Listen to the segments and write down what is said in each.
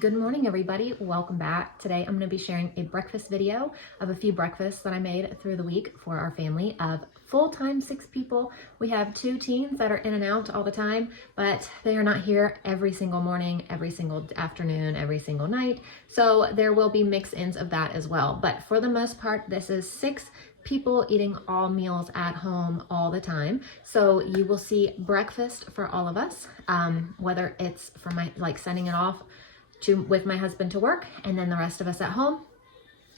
Good morning, everybody. Welcome back. Today I'm going to be sharing a breakfast video of a few breakfasts that I made through the week for our family of full-time 6 people. We have 2 teens that are in and out all the time, but they are not here every single morning, every single afternoon, every single night. So there will be mix-ins of that as well. But for the most part, this is 6 people eating all meals at home all the time. So you will see breakfast for all of us, whether it's for my, like sending it off with my husband to work and then the rest of us at home.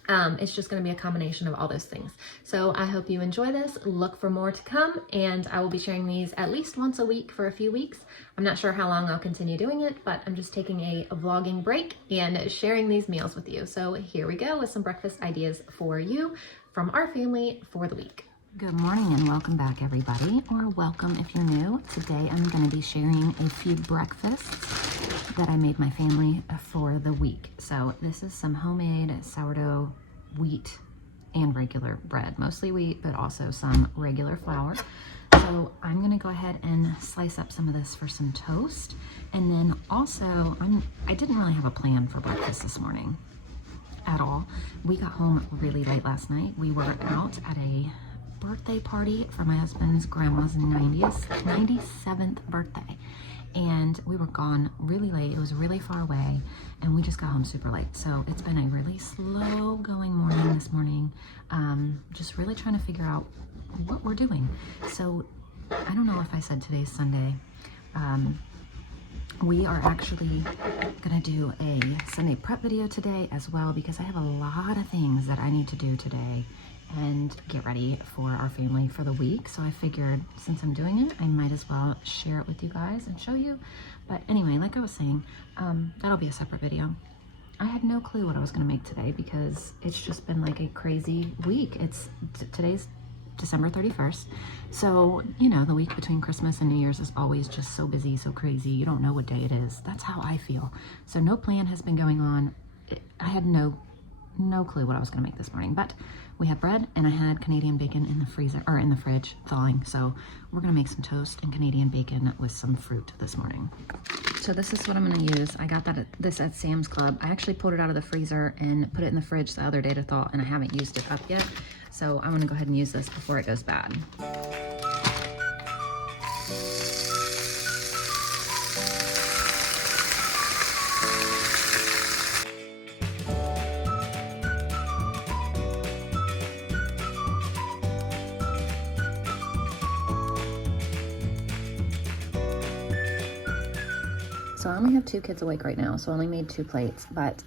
It's just going to be a combination of all those things. So I hope you enjoy this. Look for more to come, and I will be sharing these at least once a week for a few weeks. I'm not sure how long I'll continue doing it, but I'm just taking a vlogging break and sharing these meals with you. So here we go with some breakfast ideas for you from our family for the week. Good morning and welcome back, everybody, or welcome if you're new. Today I'm going to be sharing a few breakfasts that I made my family for the week. So this is some homemade sourdough wheat and regular bread, mostly wheat, but also some regular flour. So I'm going to go ahead and slice up some of this for some toast. And then also, I didn't really have a plan for breakfast this morning at all. We got home really late last night. We were out at a birthday party for my husband's grandma's 97th birthday, and we were gone really late. It was really far away, and we just got home super late. So it's been a really slow going morning this morning, just really trying to figure out what we're doing. So I don't know if I said today's Sunday. We are actually gonna do a Sunday prep video today as well, because I have a lot of things that I need to do today and get ready for our family for the week. So I figured since I'm doing it, I might as well share it with you guys and show you. But anyway, like I was saying, that'll be a separate video. I had no clue what I was gonna make today because it's just been like a crazy week. Today's December 31st. So, you know, the week between Christmas and New Year's is always just so busy, so crazy. You don't know what day it is. That's how I feel. So no plan has been going on. I had no clue what I was gonna make this morning, but we had bread and I had Canadian bacon in the freezer, or in the fridge thawing. So we're gonna make some toast and Canadian bacon with some fruit this morning. So this is what I'm gonna use. I got this at Sam's Club. I actually pulled it out of the freezer and put it in the fridge the other day to thaw, and I haven't used it up yet. So I wanna go ahead and use this before it goes bad. So I only have 2 kids awake right now, so I only made 2 plates, but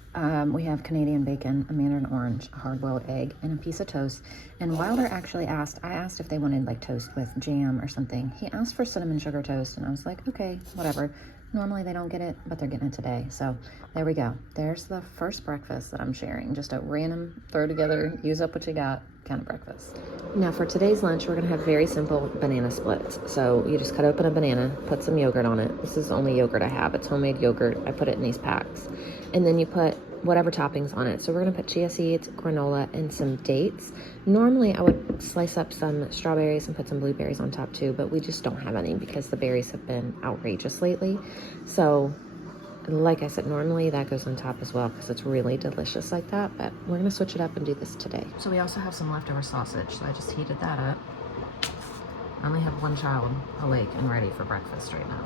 we have Canadian bacon, a mandarin orange, a hard-boiled egg, and a piece of toast. And Wilder actually asked, I asked if they wanted like toast with jam or something. He asked for cinnamon sugar toast, and I was like, okay, whatever. Normally they don't get it, but they're getting it today. So there we go. There's the first breakfast that I'm sharing. Just a random throw together, use up what you got kind of breakfast. Now for today's lunch, we're gonna have very simple banana splits. So you just cut open a banana, put some yogurt on it. This is the only yogurt I have. It's homemade yogurt. I put it in these packs. And then you put whatever toppings on it. So we're gonna put chia seeds, granola, and some dates. Normally I would slice up some strawberries and put some blueberries on top too, but we just don't have any because the berries have been outrageous lately. So like I said, normally that goes on top as well because it's really delicious like that, but we're gonna switch it up and do this today. So we also have some leftover sausage, so I just heated that up. I only have 1 child awake and ready for breakfast right now.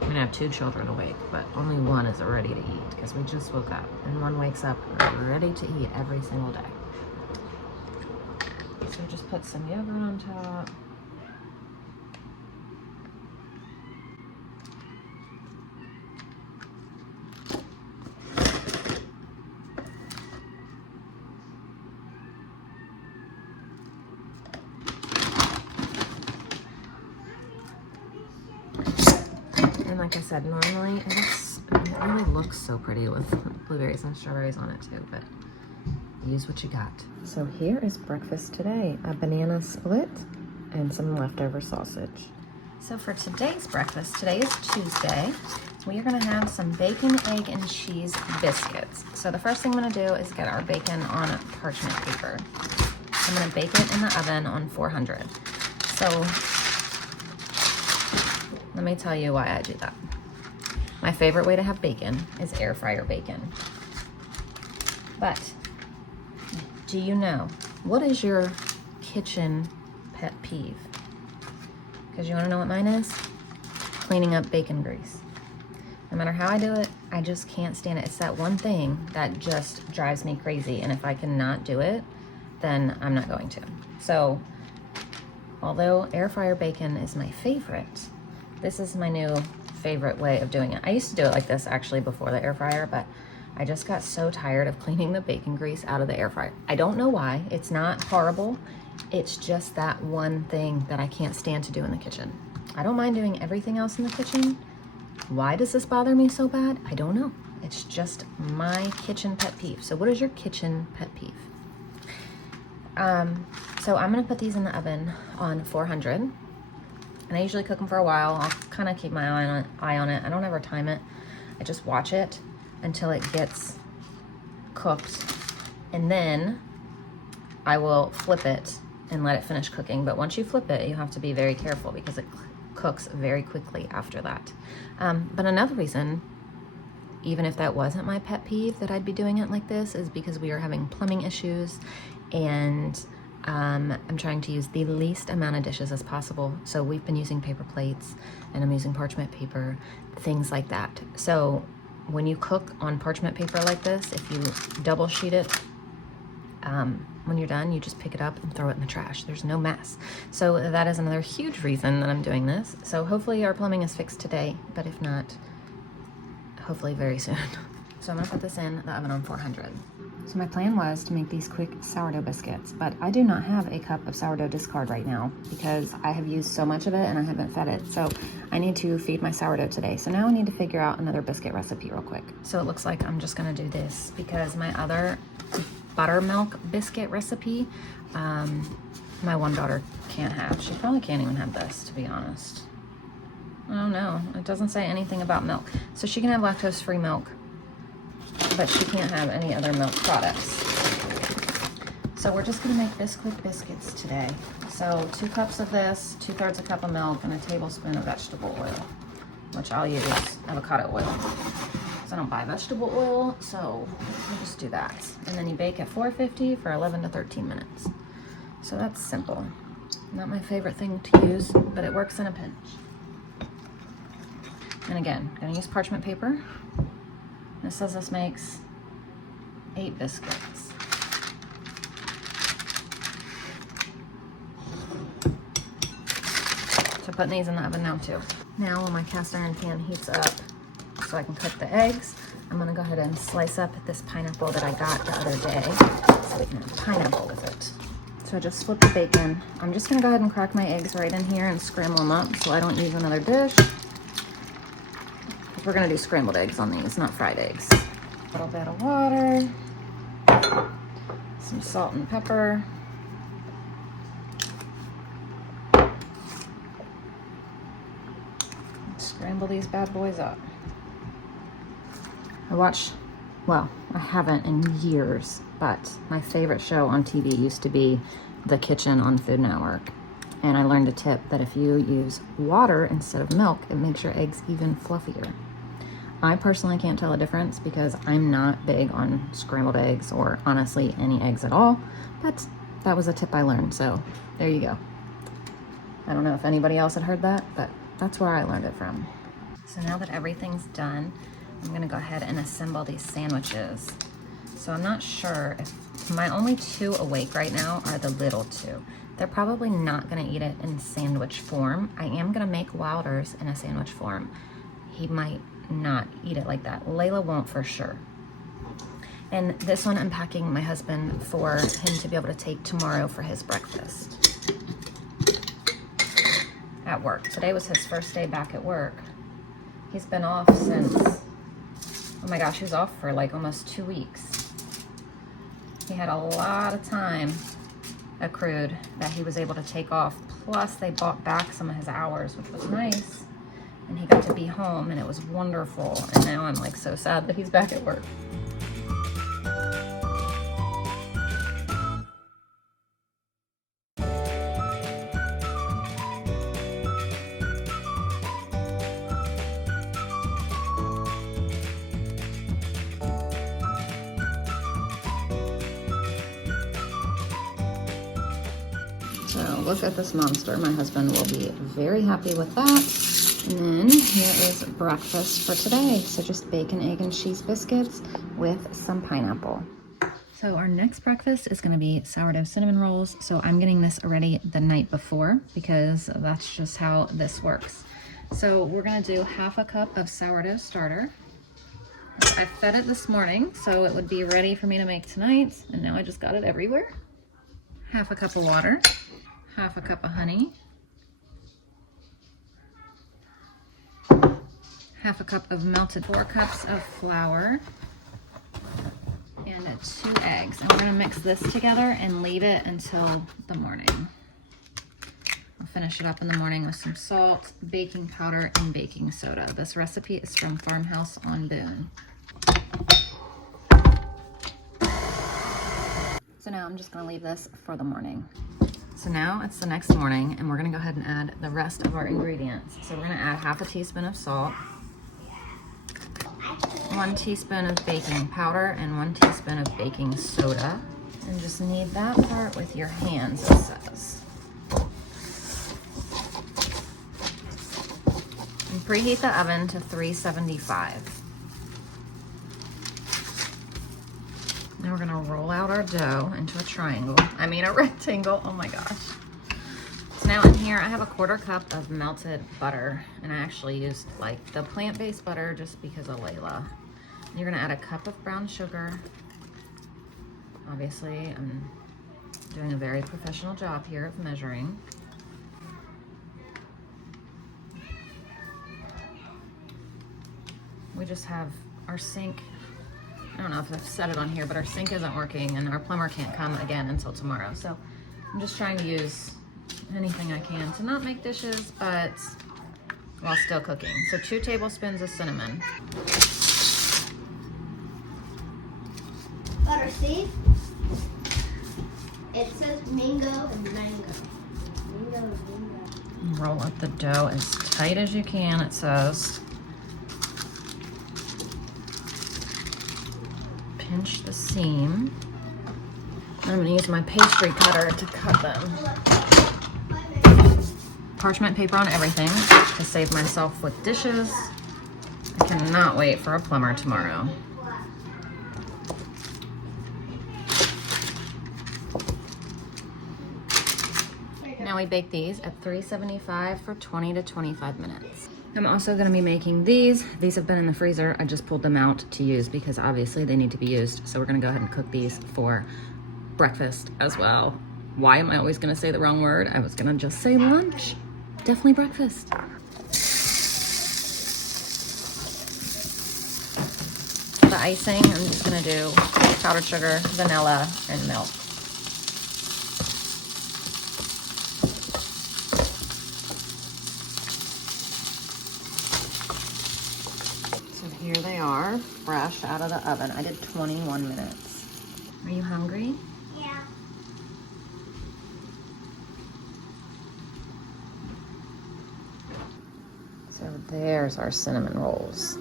I'm gonna have 2 children awake, but only 1 is ready to eat because we just woke up, and 1 wakes up ready to eat every single day. So just put some yogurt on top. And like I said, normally it really looks so pretty with blueberries and strawberries on it too, but use what you got. So here is breakfast today, a banana split and some leftover sausage. So for today's breakfast, today is Tuesday, we are gonna have some bacon, egg, and cheese biscuits. So the first thing I'm gonna do is get our bacon on parchment paper. I'm gonna bake it in the oven on 400. So let me tell you why I do that. My favorite way to have bacon is air fryer bacon. But do you know, what is your kitchen pet peeve? Because you want to know what mine is? Cleaning up bacon grease. No matter how I do it, I just can't stand it. It's that one thing that just drives me crazy. And if I cannot do it, then I'm not going to. So, although air fryer bacon is my favorite, this is my new favorite way of doing it. I used to do it like this actually before the air fryer, but I just got so tired of cleaning the bacon grease out of the air fryer. I don't know why. It's not horrible. It's just that one thing that I can't stand to do in the kitchen. I don't mind doing everything else in the kitchen. Why does this bother me so bad? I don't know. It's just my kitchen pet peeve. So what is your kitchen pet peeve? So I'm gonna put these in the oven on 400. And I usually cook them for a while. I'll kind of keep my eye on it. I don't ever time it. I just watch it until it gets cooked. And then I will flip it and let it finish cooking. But once you flip it, you have to be very careful because it cooks very quickly after that. But another reason, even if that wasn't my pet peeve that I'd be doing it like this, is because we are having plumbing issues and I'm trying to use the least amount of dishes as possible. So we've been using paper plates and I'm using parchment paper, things like that. So when you cook on parchment paper like this, if you double sheet it, when you're done, you just pick it up and throw it in the trash. There's no mess. So that is another huge reason that I'm doing this. So hopefully our plumbing is fixed today, but if not, hopefully very soon. So I'm gonna put this in the oven on 400. So my plan was to make these quick sourdough biscuits, but I do not have a cup of sourdough discard right now because I have used so much of it and I haven't fed it. So I need to feed my sourdough today. So now I need to figure out another biscuit recipe real quick. So it looks like I'm just gonna do this because my other buttermilk biscuit recipe, my one daughter can't have. She probably can't even have this, to be honest. I don't know. It doesn't say anything about milk. So she can have lactose-free milk, but she can't have any other milk products. So we're just gonna make Bisquick biscuits today. So 2 cups of this, 2/3 a cup of milk, and a tablespoon of vegetable oil, which I'll use avocado oil. I don't buy vegetable oil, so we'll just do that. And then you bake at 450 for 11 to 13 minutes. So that's simple. Not my favorite thing to use, but it works in a pinch. And again, I'm gonna use parchment paper. This says this makes 8 biscuits. So putting these in the oven now too. Now when my cast iron pan heats up, so I can cook the eggs, I'm gonna go ahead and slice up this pineapple that I got the other day so we can have pineapple with it. So I just flipped the bacon. I'm just gonna go ahead and crack my eggs right in here and scramble them up so I don't use another dish. We're gonna do scrambled eggs on these, not fried eggs. A little bit of water, some salt and pepper. Scramble these bad boys up. I haven't in years, but my favorite show on TV used to be The Kitchen on Food Network. And I learned a tip that if you use water instead of milk, it makes your eggs even fluffier. I personally can't tell a difference because I'm not big on scrambled eggs or honestly any eggs at all, but that was a tip I learned, so there you go. I don't know if anybody else had heard that, but that's where I learned it from. So now that everything's done, I'm gonna go ahead and assemble these sandwiches. So I'm not sure if my only 2 awake right now are the little 2. They're probably not gonna eat it in sandwich form. I am gonna make Wilder's in a sandwich form. He might not eat it like that. Layla won't for sure. And this one I'm packing my husband for him to be able to take tomorrow for his breakfast at work. Today was his first day back at work. He's been off since, oh my gosh, he was off for like almost 2 weeks. He had a lot of time accrued that he was able to take off. Plus they bought back some of his hours, which was nice. And he got to be home and it was wonderful. And now I'm like so sad that he's back at work. So look at this monster. My husband will be very happy with that. And then here is breakfast for today. So just bacon, egg, and cheese biscuits with some pineapple. So our next breakfast is gonna be sourdough cinnamon rolls. So I'm getting this ready the night before because that's just how this works. So we're gonna do half a cup of sourdough starter. I fed it this morning, so it would be ready for me to make tonight. And now I just got it everywhere. Half a cup of water, half a cup of honey, half a cup of melted, 4 cups of flour, and 2 eggs. And we're gonna mix this together and leave it until the morning. I'll finish it up in the morning with some salt, baking powder, and baking soda. This recipe is from Farmhouse on Boone. So now I'm just gonna leave this for the morning. So now it's the next morning and we're gonna go ahead and add the rest of our ingredients. So we're gonna add half a teaspoon of salt, 1 teaspoon of baking powder, and 1 teaspoon of baking soda. And just knead that part with your hands, it says. And preheat the oven to 375. Now we're gonna roll out our dough into a rectangle, oh my gosh. So now in here, I have a 1/4 cup of melted butter, and I actually used like the plant-based butter just because of Layla. And you're gonna add a cup of brown sugar. Obviously, I'm doing a very professional job here of measuring. We just have our sink. I don't know if I've said it on here, but our sink isn't working and our plumber can't come again until tomorrow. So I'm just trying to use anything I can to not make dishes, but while still cooking. So 2 tablespoons of cinnamon. Butter, see? It says mango and mango. Mango and mango. Roll up the dough as tight as you can, it says. Pinch the seam. I'm going to use my pastry cutter to cut them. Parchment paper on everything to save myself with dishes. I cannot wait for a plumber tomorrow. Now we bake these at 375 for 20 to 25 minutes. I'm also going to be making these. These have been in the freezer. I just pulled them out to use because obviously they need to be used. So we're going to go ahead and cook these for breakfast as well. Why am I always going to say the wrong word? I was going to just say lunch. Definitely breakfast. For the icing, I'm just going to do powdered sugar, vanilla, and milk. Here they are, fresh out of the oven. I did 21 minutes. Are you hungry? Yeah. So there's our cinnamon rolls.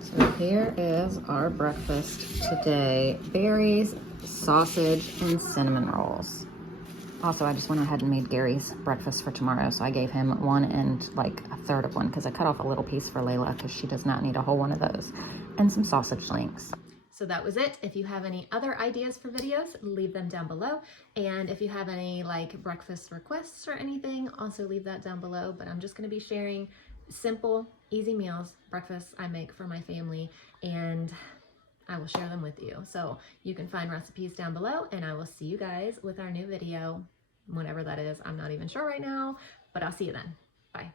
So here is our breakfast today. Berries, sausage, and cinnamon rolls. Also, I just went ahead and made Gary's breakfast for tomorrow. So I gave him 1 and like 1/3 of one because I cut off a little piece for Layla because she does not need a whole one of those. And some sausage links. So that was it. If you have any other ideas for videos, leave them down below. And if you have any like breakfast requests or anything, also leave that down below. But I'm just gonna be sharing simple, easy meals, breakfasts I make for my family, and I will share them with you. So you can find recipes down below, and I will see you guys with our new video, whenever that is. I'm not even sure right now, but I'll see you then. Bye.